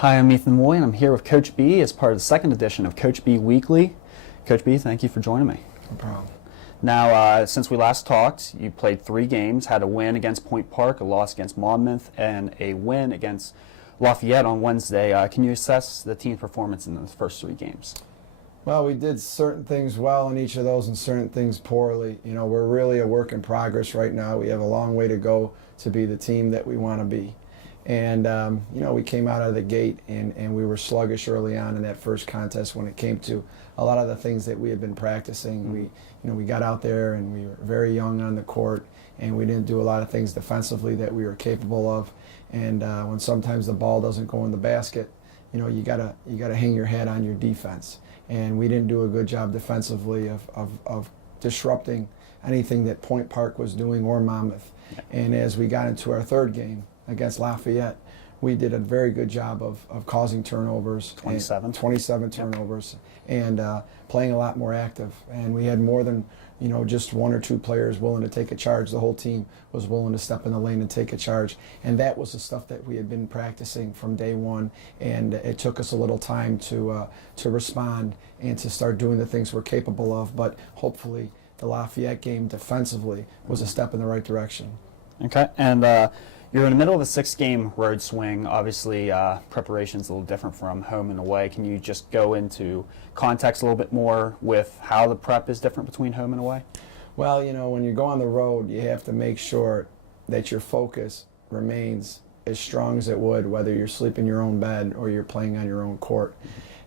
Hi, I'm Ethan Moy, and I'm here with Coach B as part of the second edition of Coach B Weekly. Coach B, thank you for joining me. No problem. Now, since we last talked, you played 3 games, had a win against Point Park, a loss against Monmouth, and a win against Lafayette on Wednesday. Can you assess the team's performance in those first 3 games? Well, we did certain things well in each of those and certain things poorly. You know, we're really a work in progress right now. We have a long way to go to be the team that we want to be. And, you know, we came out of the gate and we were sluggish early on in that first contest when it came to a lot of the things that we had been practicing. We got out there and we were very young on the court and we didn't do a lot of things defensively that we were capable of. And when sometimes the ball doesn't go in the basket, you know, you gotta hang your head on your defense. And we didn't do a good job defensively of disrupting anything that Point Park was doing or Monmouth. And as we got into our third game against Lafayette, we did a very good job of causing turnovers. 27 turnovers. And playing a lot more active. And we had more than, you know, just 1 or 2 players willing to take a charge. The whole team was willing to step in the lane and take a charge. And that was the stuff that we had been practicing from day one. And it took us a little time to respond and to start doing the things we're capable of. But hopefully the Lafayette game defensively was a step in the right direction. Okay, and you're in the middle of a 6-game road swing. Obviously, preparation's a little different from home and away. Can you just go into context a little bit more with how the prep is different between home and away? Well, you know, when you go on the road, you have to make sure that your focus remains as strong as it would whether you're sleeping in your own bed or you're playing on your own court.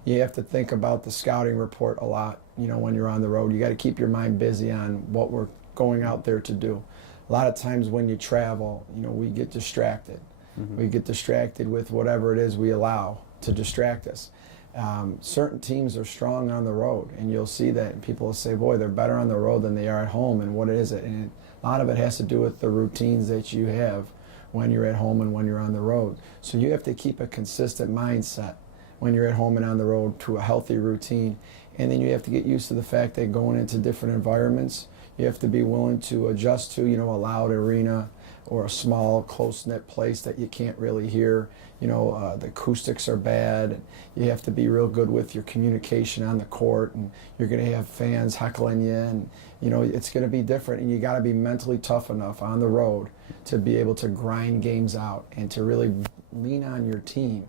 You have to think about the scouting report a lot, you know, when you're on the road. You got to keep your mind busy on what we're going out there to do. A lot of times when you travel, you know, we get distracted. We get distracted with whatever it is we allow to distract us. Certain teams are strong on the road, and you'll see that, and people will say, boy, they're better on the road than they are at home, and what is it? And a lot of it has to do with the routines that you have when you're at home and when you're on the road. So you have to keep a consistent mindset when you're at home and on the road to a healthy routine. And then you have to get used to the fact that going into different environments, you have to be willing to adjust to, you know, a loud arena or a small, close-knit place that you can't really hear. You know, the acoustics are bad. And you have to be real good with your communication on the court, and you're going to have fans heckling you, and, you know, it's going to be different, and you got to be mentally tough enough on the road to be able to grind games out and to really lean on your team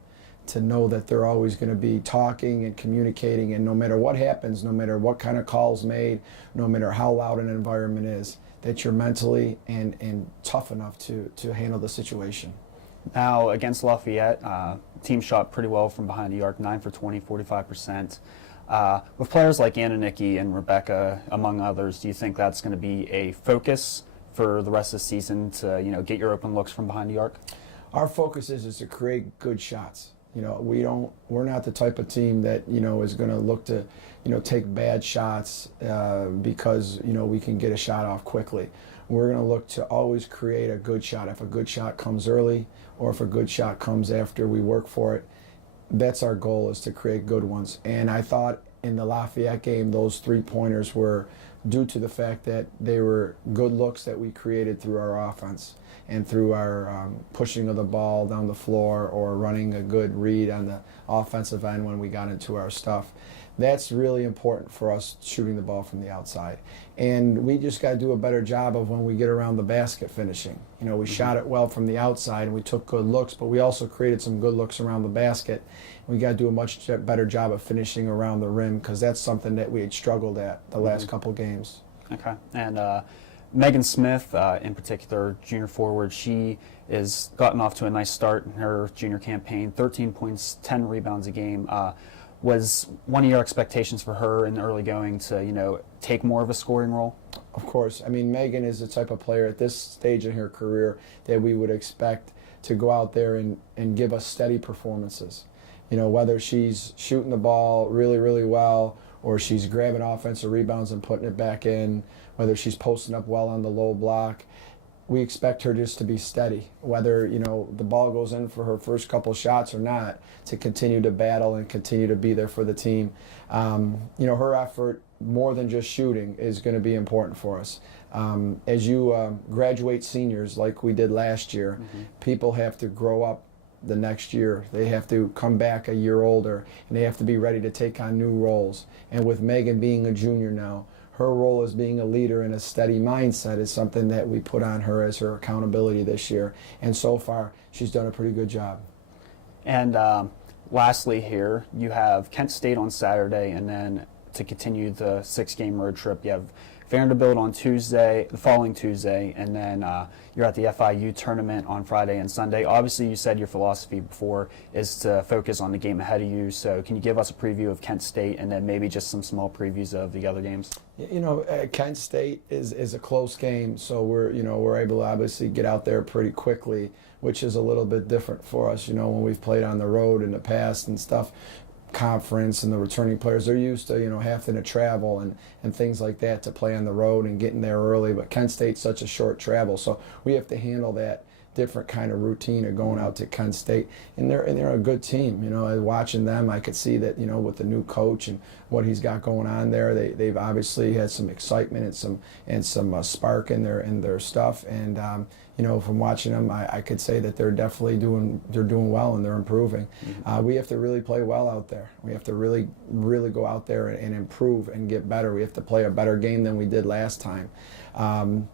to know that they're always going to be talking and communicating, and no matter what happens, no matter what kind of calls made, no matter how loud an environment is, that you're mentally and tough enough to handle the situation. Now, against Lafayette, team shot pretty well from behind the arc, 9 for 20, 45%. With players like Anna Nicky and Rebecca, among others, do you think that's going to be a focus for the rest of the season to, you know, get your open looks from behind the arc? Our focus is to create good shots. You know, we're not the type of team that, you know, is going to look to, you know, take bad shots because, you know, we can get a shot off quickly. We're going to look to always create a good shot. If a good shot comes early or if a good shot comes after we work for it, that's our goal, is to create good ones. And I thought in the Lafayette game, those 3-pointers were due to the fact that they were good looks that we created through our offense and through our pushing of the ball down the floor or running a good read on the offensive end when we got into our stuff. That's really important for us, shooting the ball from the outside. And we just got to do a better job of when we get around the basket finishing. You know, we shot it well from the outside and we took good looks, but we also created some good looks around the basket. We got to do a much better job of finishing around the rim, because that's something that we had struggled at the last couple games. Okay. And Megan Smith, in particular, junior forward, she has gotten off to a nice start in her junior campaign, 13 points, 10 rebounds a game. Was one of your expectations for her in the early going to, you know, take more of a scoring role? Of course. I mean, Megan is the type of player at this stage in her career that we would expect to go out there and give us steady performances. You know, whether she's shooting the ball really, really well, or she's grabbing offensive rebounds and putting it back in, whether she's posting up well on the low block. We expect her just to be steady, whether, you know, the ball goes in for her first couple shots or not, to continue to battle and continue to be there for the team. You know, her effort, more than just shooting, is going to be important for us. As you graduate seniors like we did last year, people have to grow up the next year. They have to come back a year older, and they have to be ready to take on new roles. And with Megan being a junior now, her role as being a leader and a steady mindset is something that we put on her as her accountability this year. And so far, she's done a pretty good job. And lastly here, you have Kent State on Saturday, and then to continue the 6-game road trip, you have Vanderbilt on Tuesday, the following Tuesday, and then you're at the FIU tournament on Friday and Sunday. Obviously, you said your philosophy before is to focus on the game ahead of you. So can you give us a preview of Kent State and then maybe just some small previews of the other games? You know, Kent State is a close game, so we're able to obviously get out there pretty quickly, which is a little bit different for us. You know, when we've played on the road in the past and stuff, conference and the returning players, they're used to, having to travel and things like that to play on the road and getting there early. But Kent State's such a short travel, so we have to handle that different kind of routine of going out to Kent State, and they're a good team. Watching them, I could see that with the new coach and what he's got going on there, they've obviously had some excitement and some spark in their stuff. And from watching them, I could say that they're definitely doing well and they're improving. Mm-hmm. We have to really play well out there. We have to really go out there and improve and get better. We have to play a better game than we did last time. And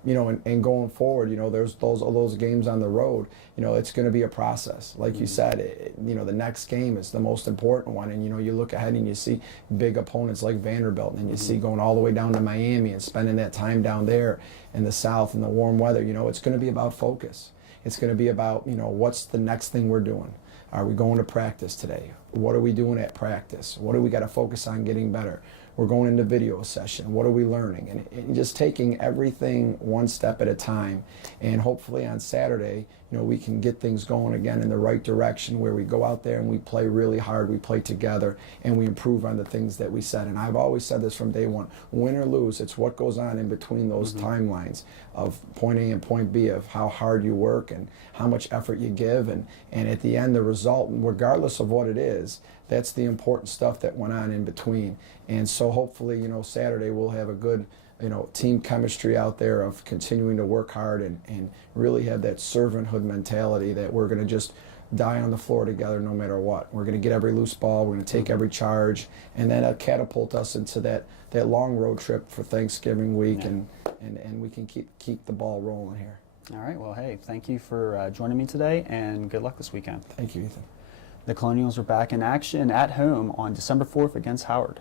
going forward, there's those games on the road. It's going to be a process. Like you said, the next game is the most important one. And you look ahead and you see big opponents like Vanderbilt, and you see going all the way down to Miami and spending that time down there in the South in the warm weather. It's going to be about focus. It's going to be about what's the next thing we're doing. Are we going to practice today? What are we doing at practice? What do we got to focus on getting better? We're going into video session. What are we learning? And just taking everything one step at a time. And hopefully on Saturday, we can get things going again in the right direction, where we go out there and we play really hard, we play together, and we improve on the things that we said. And I've always said this from day one: win or lose, it's what goes on in between those timelines of point A and point B, of how hard you work and how much effort you give. And at the end, the result, regardless of what it is, that's the important stuff that went on in between. And so hopefully, Saturday we'll have a good, team chemistry out there of continuing to work hard and really have that servanthood mentality that we're going to just die on the floor together no matter what. We're going to get every loose ball, we're going to take every charge, and then catapult us into that long road trip for Thanksgiving week, and we can keep the ball rolling here. All right. Well, hey, thank you for joining me today, and good luck this weekend. Thank you, Ethan. The Colonials are back in action at home on December 4th against Howard.